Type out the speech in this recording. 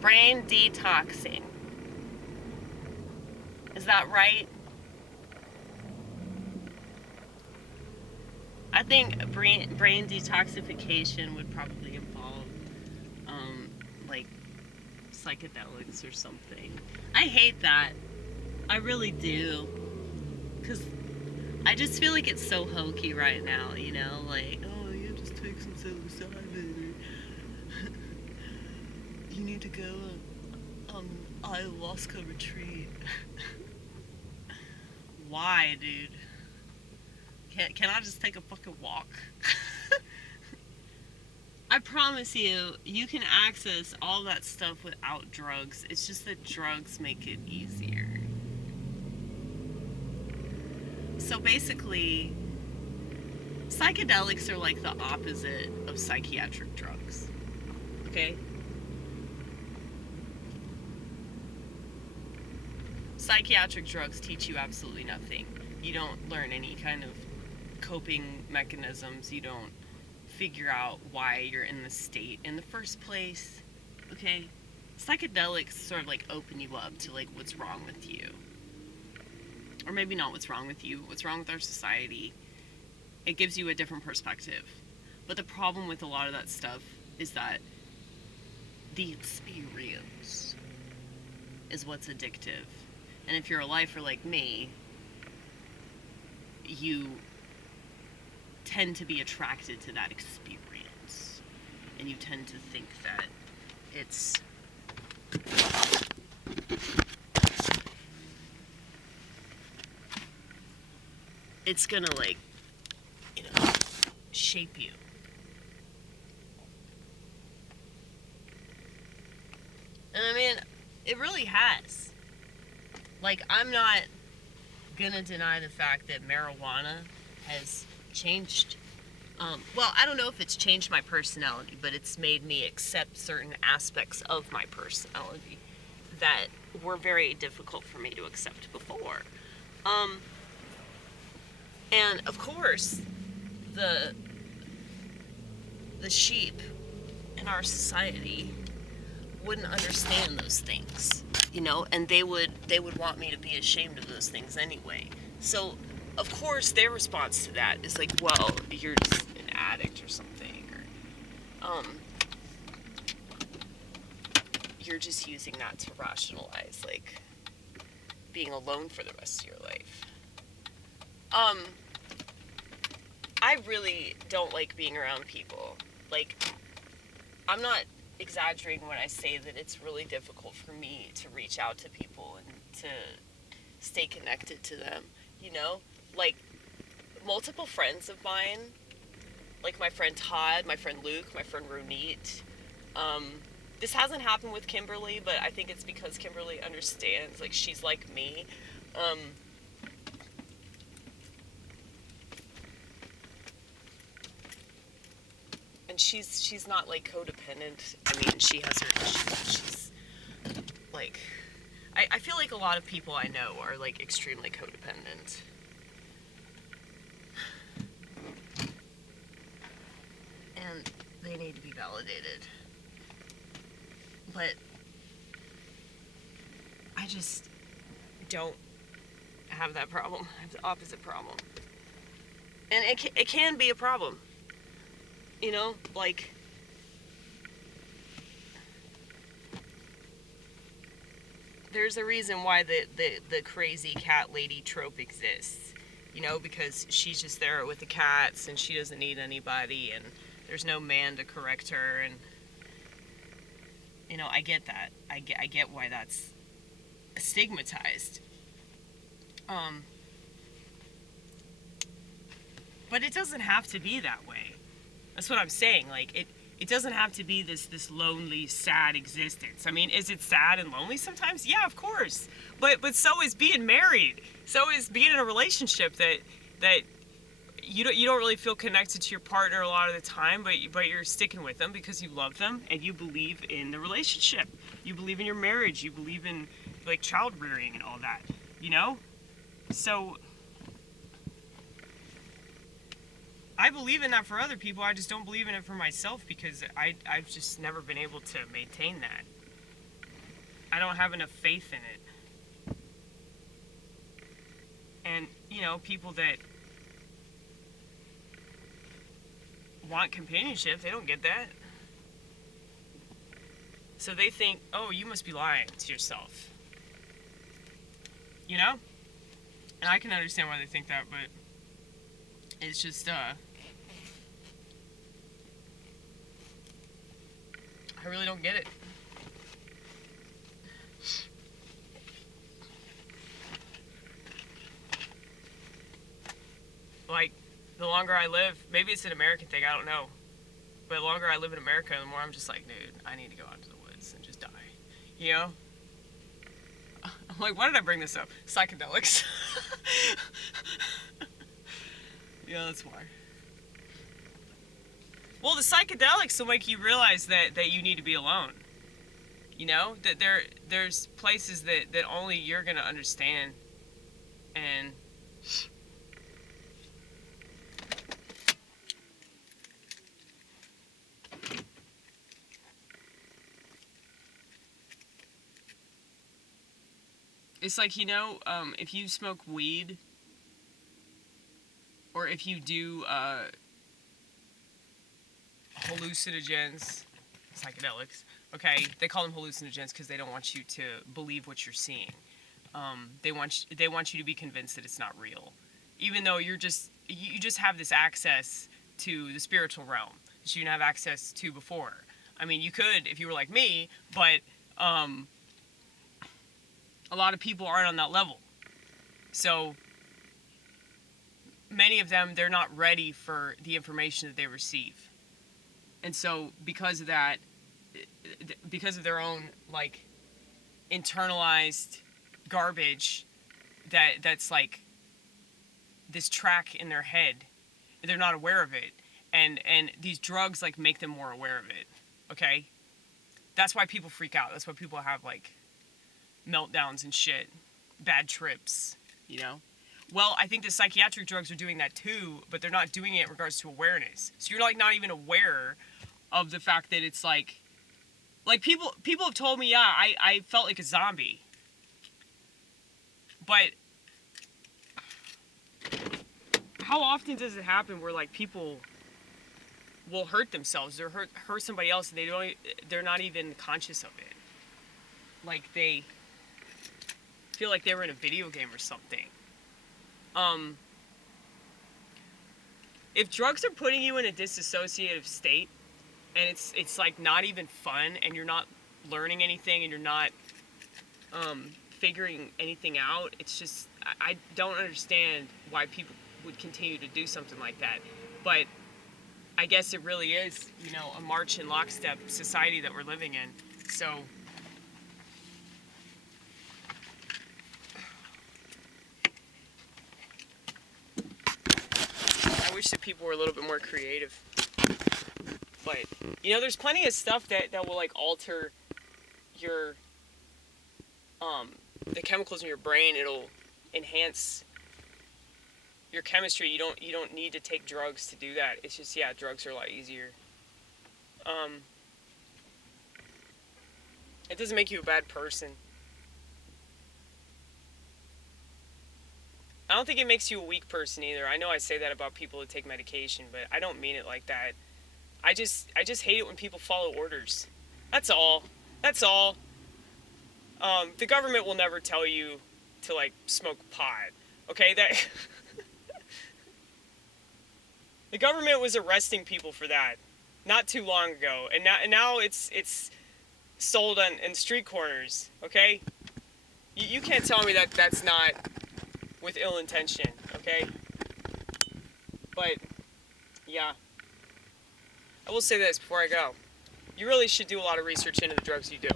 Brain detoxing. Is that right? I think brain detoxification would probably involve, um, like, psychedelics or something. I hate that. I really do. Because I just feel like it's so hokey right now, you know? Like, oh, you just take some psilocybin. You need to go on ahuwaska retreat. Why, dude? Can I just take a fucking walk? I promise you, you can access all that stuff without drugs. It's just that drugs make it easier. So basically, psychedelics are like the opposite of psychiatric drugs. Okay? Psychiatric drugs teach you absolutely nothing. You don't learn any kind of coping mechanisms. You don't figure out why you're in the state in the first place. Okay? Psychedelics sort of like open you up to like what's wrong with you. Or maybe not what's wrong with you, what's wrong with our society. It gives you a different perspective. But the problem with a lot of that stuff is that the experience is what's addictive. And if you're a lifer like me, you tend to be attracted to that experience. And you tend to think that it's gonna, like, you know, shape you. And I mean, it really has. Like, I'm not gonna deny the fact that marijuana has changed. Well, I don't know if it's changed my personality, but it's made me accept certain aspects of my personality that were very difficult for me to accept before. And of course, the sheep in our society wouldn't understand those things, you know, and they would want me to be ashamed of those things anyway. So, of course, their response to that is like, well, you're just an addict or something, or you're just using that to rationalize, like, being alone for the rest of your life. I really don't like being around people. Like, I'm not exaggerating when I say that it's really difficult for me to reach out to people and to stay connected to them, you know? Like, multiple friends of mine, like my friend Todd, my friend Luke, my friend Ronit, this hasn't happened with Kimberly, but I think it's because Kimberly understands, like, she's like me. And she's not, like, codependent. I mean, she has her issues. She's, like, I feel like a lot of people I know are, like, extremely codependent. And they need to be validated. But I just don't have that problem. I have the opposite problem. And it can be a problem. You know, like, there's a reason why the crazy cat lady trope exists. You know, because she's just there with the cats and she doesn't need anybody and there's no man to correct her, and, you know, I get that. I get why that's stigmatized. But it doesn't have to be that way. That's what I'm saying. Like, it doesn't have to be this lonely, sad existence. I mean, is it sad and lonely sometimes? Yeah, of course. But so is being married. So is being in a relationship that you don't really feel connected to your partner a lot of the time, but you're sticking with them because you love them and you believe in the relationship. You believe in your marriage. You believe in, like, child rearing and all that. You know? So I believe in that for other people. I just don't believe in it for myself because I've just never been able to maintain that. I don't have enough faith in it. And, you know, people that want companionship, they don't get that. So they think, oh, you must be lying to yourself. You know? And I can understand why they think that, but it's just, I really don't get it. Like, the longer I live, maybe it's an American thing, I don't know. But the longer I live in America, the more I'm just like, dude, I need to go out into the woods and just die. You know? I'm like, why did I bring this up? Psychedelics. Yeah, that's why. Well, the psychedelics will make you realize that you need to be alone. You know? That there's places that only you're going to understand. And it's like, you know, if you smoke weed, or if you do hallucinogens, psychedelics, okay, they call them hallucinogens because they don't want you to believe what you're seeing. They want you to be convinced that it's not real, even though you just have this access to the spiritual realm that you didn't have access to before. I mean, you could if you were like me, but a lot of people aren't on that level. So many of them, they're not ready for the information that they receive. And so because of that, because of their own, like, internalized garbage that's like this track in their head, they're not aware of it. And these drugs, like, make them more aware of it. Okay? That's why people freak out. That's why people have, like, meltdowns and shit. Bad trips, you know? Well, I think the psychiatric drugs are doing that too, but they're not doing it in regards to awareness. So you're, like, not even aware of the fact that it's like people have told me, yeah, I felt like a zombie. But how often does it happen where, like, people will hurt themselves or hurt somebody else and they're not even conscious of it? Like, they feel like they were in a video game or something. If drugs are putting you in a disassociative state, and it's like not even fun, and you're not learning anything, and you're not figuring anything out, it's just, I don't understand why people would continue to do something like that. But I guess it really is, you know, a march in lockstep society that we're living in. So I wish that people were a little bit more creative. But, you know, there's plenty of stuff that will, like, alter your, the chemicals in your brain. It'll enhance your chemistry. You don't need to take drugs to do that. It's just, yeah, drugs are a lot easier. It doesn't make you a bad person. I don't think it makes you a weak person either. I know I say that about people that take medication, but I don't mean it like that. I just hate it when people follow orders. That's all. That's all. The government will never tell you to, like, smoke pot. Okay, that the government was arresting people for that not too long ago, and now it's sold in street corners. Okay, you can't tell me that that's not with ill intention. Okay, but yeah, I will say this before I go: you really should do a lot of research into the drugs you do.